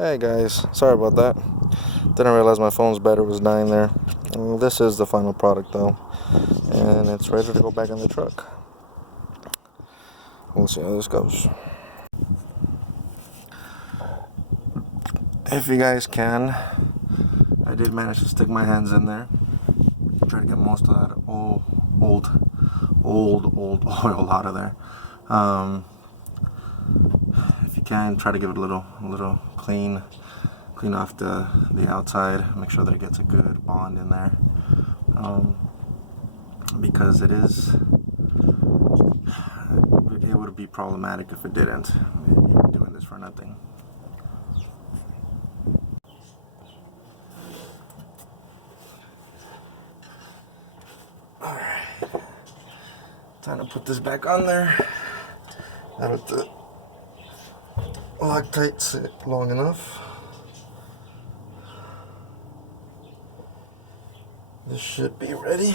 Hey guys, sorry about that. Didn't realize my phone's battery was dying there. This is the final product though, and it's ready to go back in the truck. We'll see how this goes. If you guys can, I did manage to stick my hands in there. Try to get most of that old oil out of there. If you can, try to give it a little clean off the outside. Make sure that it gets a good bond in there, because it would be problematic if it didn't. You'd be doing this for nothing. Alright, time to put this back on there. Now that the Loctite sit long enough, this should be ready.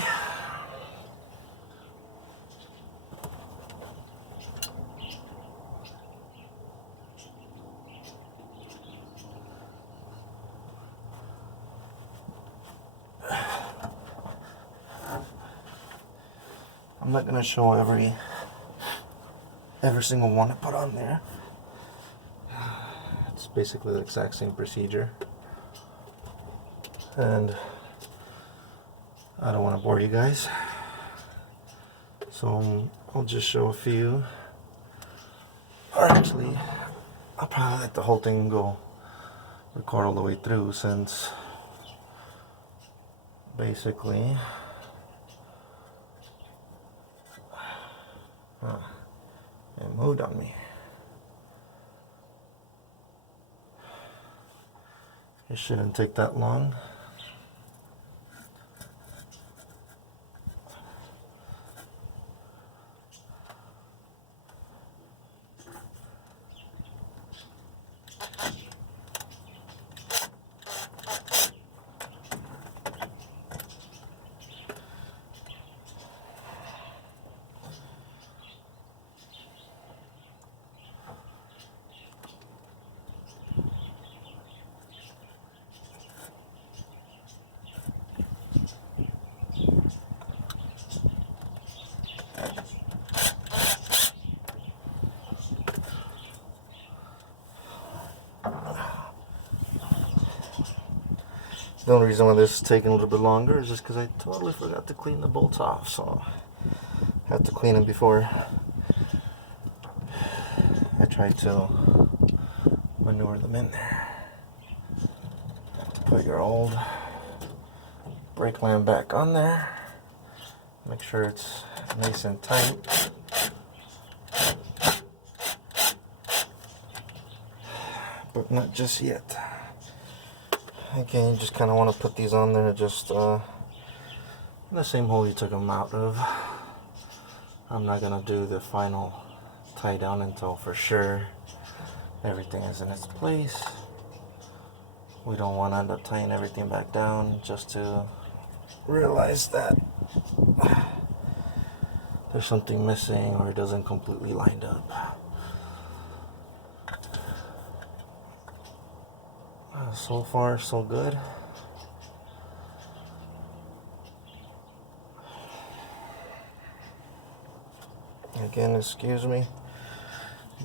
I'm not gonna show every single one I put on there. It's basically the exact same procedure, and I don't want to bore you guys, so I'll just show a few. Or actually, I'll probably let the whole thing go, record all the way through, since basically it moved on me. It shouldn't take that long. The only reason why this is taking a little bit longer is just because I totally forgot to clean the bolts off, so I have to clean them before I try to maneuver them in there. Have to put your old brake line back on there. Make sure it's nice and tight. But not just yet. Again, you just kind of want to put these on there just in the same hole you took them out of. I'm not going to do the final tie down until for sure everything is in its place. We don't want to end up tying everything back down just to realize that there's something missing or it doesn't completely line up. So far, so good. Again, excuse me.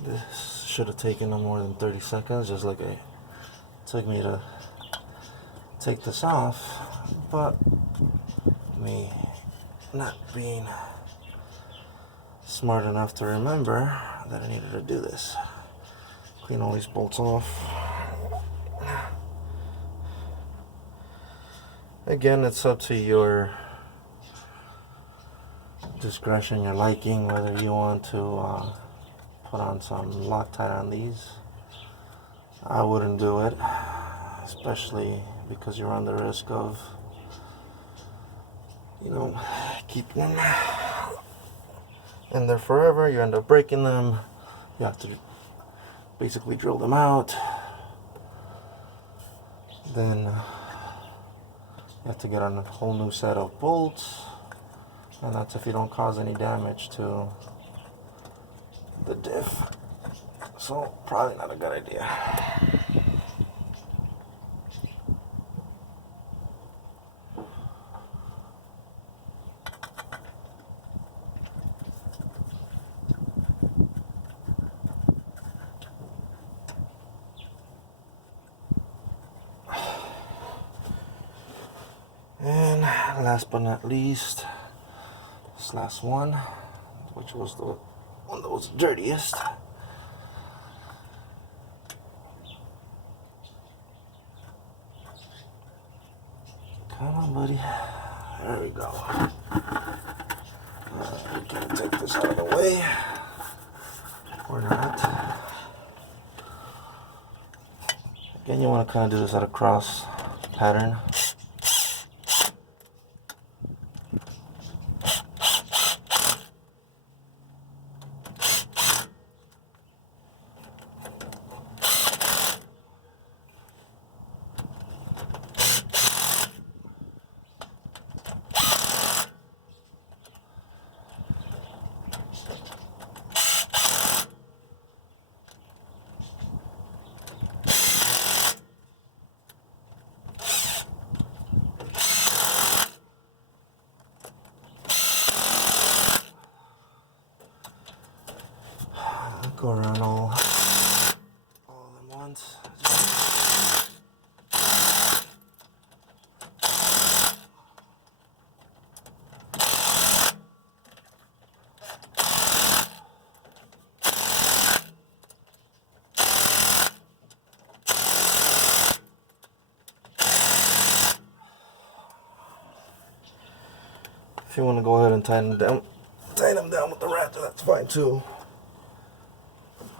This should have taken no more than 30 seconds, just like it took me to take this off. But me not being smart enough to remember that I needed to do this. Clean all these bolts off. Again, it's up to your discretion, your liking, whether you want to put on some Loctite on these. I wouldn't do it, especially because you run the risk of, keep them in there forever. You end up breaking them. You have to basically drill them out. Then you have to get on a whole new set of bolts, and that's if you don't cause any damage to the diff. So probably not a good idea. last but not least, this last one, which was the one that was dirtiest. Come on, buddy. There we go. We can take this out of the way. Or not. Again, you want to kind of do this at a cross pattern. Go around all of them once. If you want to go ahead and tighten them down with the ratchet, that's fine too.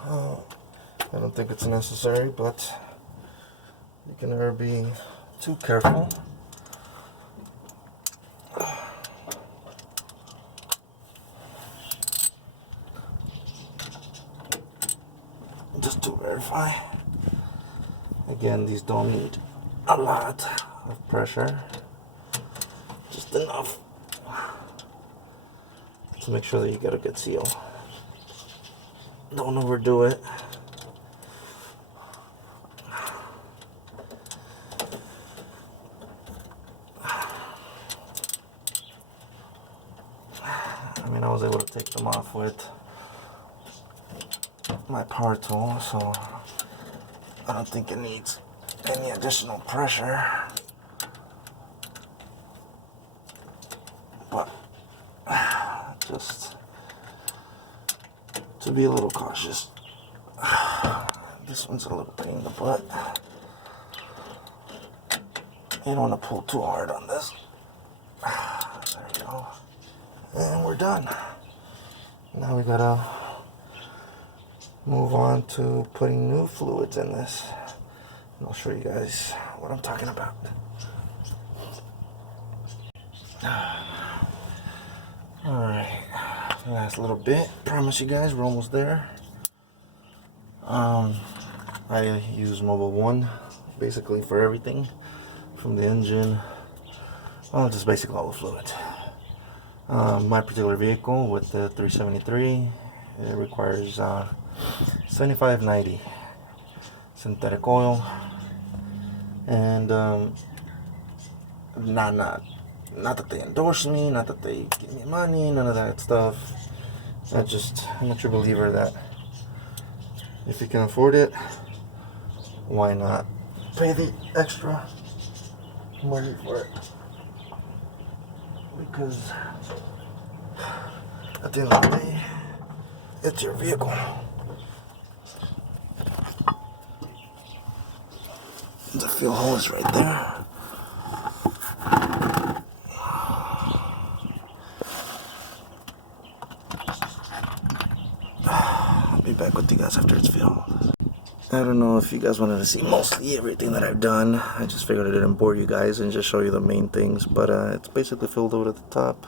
I don't think it's necessary, but you can never be too careful. Just to verify. Again, these don't need a lot of pressure, just enough to make sure that you get a good seal. Don't overdo it. I mean, I was able to take them off with my power tool, so I don't think it needs any additional pressure. But just to be a little cautious. This one's a little pain in the butt. You don't want to pull too hard on this. There we go. And we're done. Now we gotta move on to putting new fluids in this. And I'll show you guys what I'm talking about. Alright, last little bit. Promise you guys we're almost there. I use Mobile 1 basically for everything, from the engine, just basically all the fluid. My particular vehicle with the 373, it requires 7590 synthetic oil, and not that they endorse me, not that they give me money, none of that stuff. I'm a true believer that if you can afford it, why not pay the extra money for it? Because at the end of the day, it's your vehicle. The fuel hose right there. I'll be back with you guys after it's filled. I don't know if you guys wanted to see mostly everything that I've done. I just figured I didn't bore you guys and just show you the main things, but it's basically filled over to the top.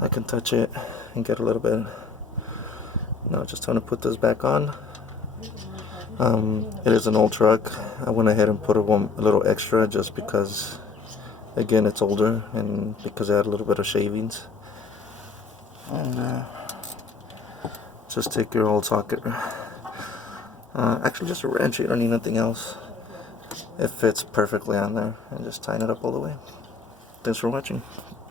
I can touch it and get a little bit. Now just time to put this back on. It is an old truck. I went ahead and put a little extra just because, again, it's older and because I had a little bit of shavings. And just take your old socket. Actually, just a wrench. You don't need nothing else. It fits perfectly on there, and just tighten it up all the way. Thanks for watching.